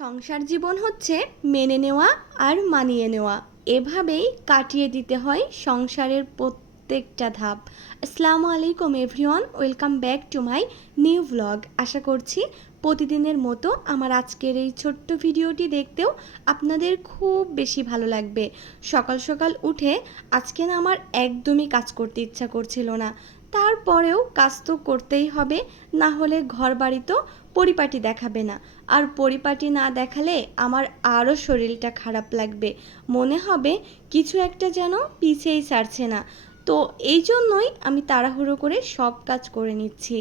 সংসার জীবন হচ্ছে মেনে নেওয়া আর মানিয়ে নেওয়া। এভাবেই কাটিয়ে দিতে হয় সংসারের প্রত্যেকটা ধাপ। আসসালামু আলাইকুম everyone welcome back to my new vlog আশা করছি প্রতিদিনের মতো আমার আজকের এই ছোট্ট ভিডিওটি দেখতেও আপনাদের খুব বেশি ভালো লাগবে। সকাল সকাল উঠে আজকে না আমার একদমই কাজ করতে ইচ্ছা করছিল না। তারপরেও কাজ তো করতেই হবে, না হলে ঘর বাড়ি তো পরিপাটি দেখাবে না। আর পরিপাটি না দেখালে আমার আরও শরীরটা খারাপ লাগবে। মনে হবে কিছু একটা যেন পিছেই ছাড়ছে না। তো এই জন্যই আমি তাড়াহুড়ো করে সব কাজ করে নিচ্ছি।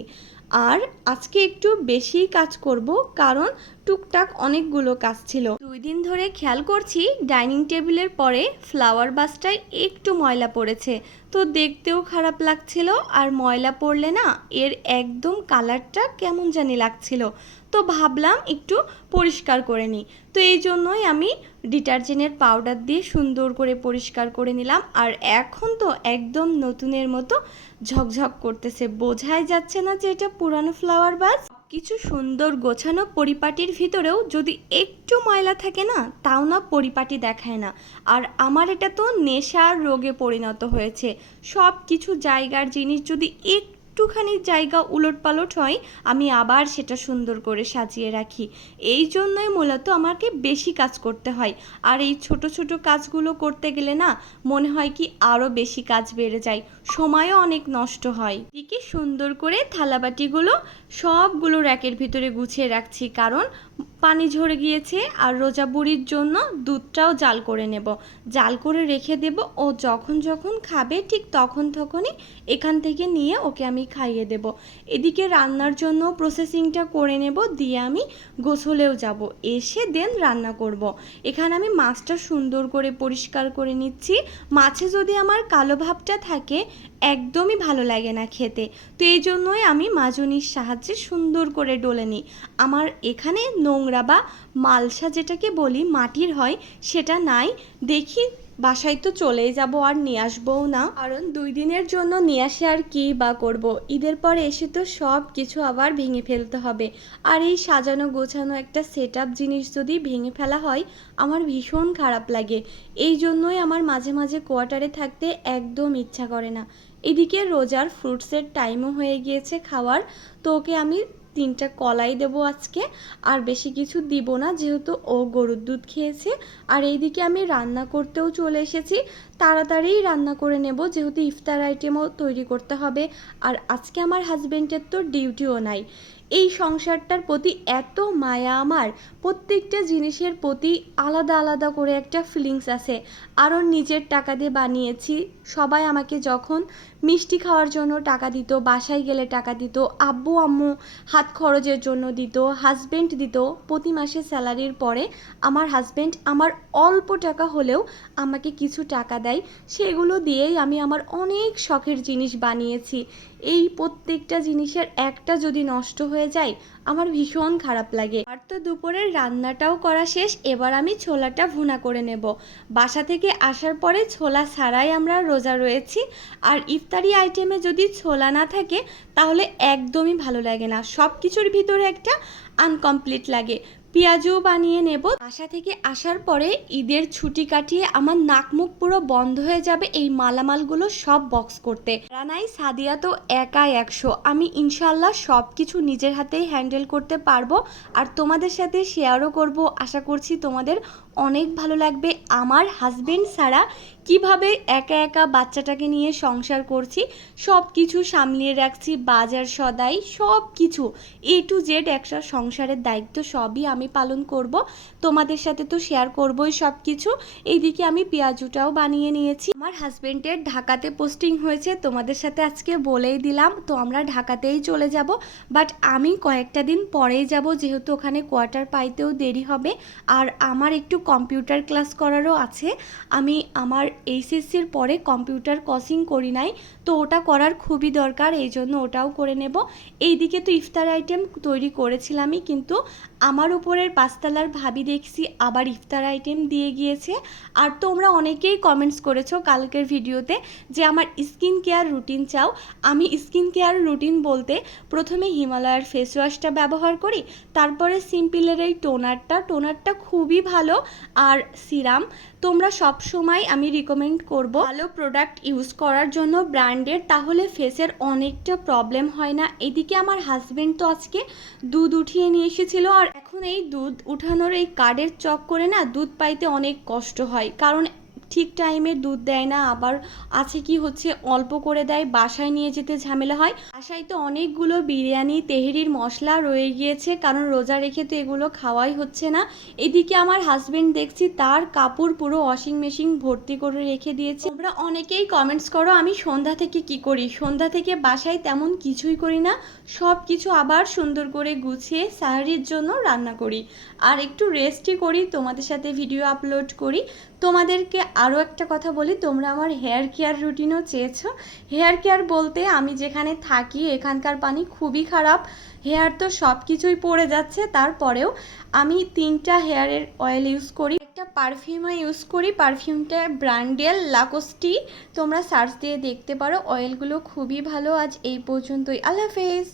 আর আজকে একটু বেশি কাজ করব, কারণ টুকটাক অনেকগুলো কাজ ছিল। দুই দিন ধরে খেয়াল করছি ডাইনিং টেবিলের পরে ফ্লাওয়ার বাসটায় একটু ময়লা পড়েছে। তো দেখতেও খারাপ লাগছিল আর ময়লা পড়লে না এর একদম কালারটা কেমন জানি লাগছিল। তো ভাবলাম একটু পরিষ্কার করে নিই। তো এই জন্যই আমি ডিটারজেন্টের পাউডার দিয়ে সুন্দর করে পরিষ্কার করে নিলাম আর এখন তো একদম নতুনের মতো ঝকঝক করতেছে। বোঝাই যাচ্ছে না যে এটা পুরানো ফ্লাওয়ার বাস। কিছু সুন্দর গোছানো পরিপাটির ভিতরেও যদি একটু ময়লা থাকে না, তাও না পরিপাটি দেখায় না। আর আমার এটা তো নেশার রোগে পরিণত হয়েছে। সব কিছু জায়গার জিনিস যদি একটুখানি জায়গা উলট পালট হয়, আমি আবার সেটা সুন্দর করে সাজিয়ে রাখি। এই জন্যই মূলত আমাকে বেশি কাজ করতে হয়। আর এই ছোট ছোট কাজগুলো করতে গেলে না, মনে হয় কি আরও বেশি কাজ বেড়ে যায়, সময়ও অনেক নষ্ট হয়। দিকে সুন্দর করে থালাবাটিগুলো সবগুলো র্যাকের ভিতরে গুছিয়ে রাখছি, কারণ পানি ঝরে গিয়েছে আর রোজা বুড়ির জন্য দুধটাও জাল করে নেব। জাল করে রেখে দেব। ও যখন যখন খাবে ঠিক তখন তখনই এখান থেকে নিয়ে ওকে আমি খাইয়ে দেব। এদিকে রান্নার জন্য প্রসেসিংটা করে নেব। দিয়ে আমি গোসলেও যাব। এসে দেন রান্না করব। এখানে আমি মাছটা সুন্দর করে পরিষ্কার করে নিচ্ছি। মাছে যদি আমার কালো ভাবটা থাকে, একদমই ভালো লাগে না খেতে। তো এই জন্যই আমি মাজনির সাহায্যে সুন্দর করে ডলে নিই। আমার এখানে নোংরা বা মালসা যেটাকে বলি, মাটির হয়, সেটা নাই। দেখি, বাসায় তো চলেই যাব আর নিয়ে আসবও না। কারণ দুই দিনের জন্য নিয়ে আসে আর কি বা করব? ঈদের পরে এসে তো সব কিছু আবার ভেঙে ফেলতে হবে। আর এই সাজানো গোছানো একটা সেট জিনিস যদি ভেঙে ফেলা হয়, আমার ভীষণ খারাপ লাগে। এই জন্যই আমার মাঝে মাঝে কোয়ার্টারে থাকতে একদম ইচ্ছা করে না। এদিকে রোজার ফ্রুটসের টাইমও হয়ে গিয়েছে খাওয়ার। তো ওকে আমি তিনটা কলাই দেব আজকে, আর বেশি কিছু দিব না, যেহেতু ও গরুর দুধ খেয়েছে। আর এইদিকে আমি রান্না করতেও চলে এসেছি। তাড়াতাড়ি রান্না করে নেব, যেহেতু ইফতার আইটেমও তৈরি করতে হবে। আর আজকে আমার হাজব্যান্ডের তো ডিউটিও নাই। এই সংসারটার প্রতি এত মায়া আমার, প্রত্যেকটা জিনিসের প্রতি আলাদা আলাদা করে একটা ফিলিংস আছে। আরও নিজের টাকা দিয়ে বানিয়েছি, সবাই আমাকে যখন মিষ্টি খাওয়ার জন্য টাকা দিত, বাসায় গেলে টাকা দিত, আব্বু, আম্মু হাত খরচের জন্য দিত হাজব্যান্ড দিত, প্রতি মাসে স্যালারির পরে আমার হাজব্যান্ড আমার অল্প টাকা হলেও আমাকে কিছু টাকা দেয়, সেগুলো দিয়েই আমি আমার অনেক শখের জিনিস বানিয়েছি। এই প্রত্যেকটা জিনিসের একটা যদি নষ্ট হয়ে যায়, আমার ভীষণ খারাপ লাগে। আর তো দুপুরের রান্নাটাও করা শেষ, এবার আমি ছোলাটা ভুনা করে নেব। বাসা থেকে আসার পরে ছোলা ছাড়াই আমরা রোজা রয়েছি। আর ইফতারি আইটেমে যদি ছোলা না থাকে, তাহলে একদমই ভালো লাগে না। সব কিছুর ভিতরে একটা আনকমপ্লিট লাগে। পেঁয়াজও বানিয়ে নেব। বাসা থেকে আসার পরে ঈদের ছুটি কাটিয়ে আমার নাক মুখ পুরো বন্ধ হয়ে যাবে এই মালামালগুলো সব বক্স করতে। রানাই সাদিয়া তো একাই একশো। আমি ইনশাল্লাহ সব কিছু নিজের হাতেই হ্যান্ডেল করতে পারব আর তোমাদের সাথে শেয়ারও করব। আশা করছি তোমাদের অনেক ভালো লাগবে। আমার হাজবেন্ড ছাড়া কীভাবে একা একা বাচ্চাটাকে নিয়ে সংসার করছি সব কিছু সামলিয়ে রাখছি, বাজার সদাই সব কিছু এ টু জেড একটা সংসারের দায়িত্ব সবই আমি পালন করব, তোমাদের সাথে তো শেয়ার করবই সব কিছু এইদিকে আমি পেঁয়াজুটাও বানিয়ে নিয়েছি। আমার হাজবেন্ডের ঢাকাতে পোস্টিং হয়েছে, তোমাদের সাথে আজকে বলেই দিলাম। তো আমরা ঢাকাতেই চলে যাব বাট আমি কয়েকটা দিন পরেই যাব, যেহেতু ওখানে কোয়ার্টার পাইতেও দেরি হবে। আর আমার একটু কম্পিউটার ক্লাস করারও আছে। আমি আমার এইচএসসির পরে কম্পিউটার কোচিং করি নাই, তো ওটা করার খুবই দরকার, এই জন্য ওটাও করে নেব। এইদিকে তো ইফতার আইটেম তৈরি করেছিলামই, কিন্তু আমার উপর ওপরের পাঁচতলার ভাবি দেখছি, আবার ইফতার আইটেম দিয়ে গিয়েছে। আর তোমরা অনেকেই কমেন্টস করেছ কালকের ভিডিওতে যে আমার স্কিন কেয়ার রুটিন চাও। আমি স্কিন কেয়ার রুটিন বলতে প্রথমে হিমালয়ার ফেস ওয়াশটা ব্যবহার করি, তারপরে সিম্পিলের এই টোনারটা টোনারটা খুবই ভালো। আর সিরাম তোমরা সব সময় আমি রিকমেন্ড করব ভালো প্রোডাক্ট ইউজ করার জন্য ব্র্যান্ডের তাহলে ফেসের অনেকটা প্রবলেম হয় না। এদিকে আমার হাজবেন্ড তো আজকে দুধ উঠিয়ে নিয়ে এসেছিল আর এখন এই দুধ উঠানোর এই কার্ডের চক করে না দুধ পাইতে অনেক কষ্ট হয়। কারণ ঠিক টাইমে দুধ দেয় না, আবার আছে কি হচ্ছে, অল্প করে দেয়, বাসায় নিয়ে যেতে ঝামেলা হয়। বাসায় তো অনেকগুলো বিরিয়ানি, তেহেরির মশলা রয়ে গিয়েছে, কারণ রোজা রেখে তো এগুলো খাওয়াই হচ্ছে না। এদিকে আমার হাজবেন্ড দেখছি, তার কাপড় পুরো ওয়াশিং মেশিন ভর্তি করে রেখে দিয়েছে। তোমরা অনেকেই কমেন্টস করো, আমি সন্ধ্যা থেকে কি করি? সন্ধ্যা থেকে বাসায় তেমন কিছুই করি না সব কিছু আবার সুন্দর করে গুছিয়ে সাহারির জন্য রান্না করি। আর একটু রেস্টই করি, তোমাদের সাথে ভিডিও আপলোড করি। তোমাদেরকে আরও একটা কথা বলি, তোমরা আমার হেয়ার কেয়ার রুটিনও চেয়েছো। হেয়ার কেয়ার বলতে আমি যেখানে থাকি, এখানকার পানি খুবই খারাপ। হেয়ার তো সব কিছুই পড়ে যাচ্ছে, তারপরেও আমি তিনটা হেয়ারের অয়েল ইউজ করি। একটা পারফিউমও ইউজ করি পারফিউমটা ব্র্যান্ডেল লাকোস্টি তোমরা সার্চ দিয়ে দেখতে পারো অয়েলগুলো খুবই ভালো, আজ এই পর্যন্তই। আল্লাহ হাফেজ!